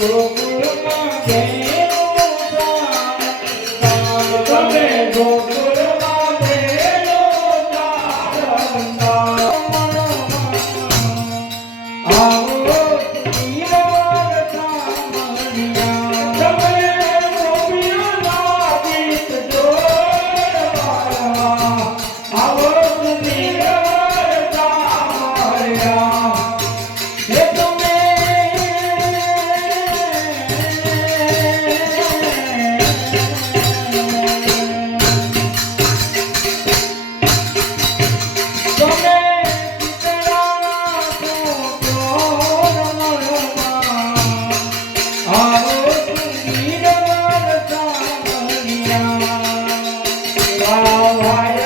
Gokul why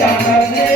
Thank you.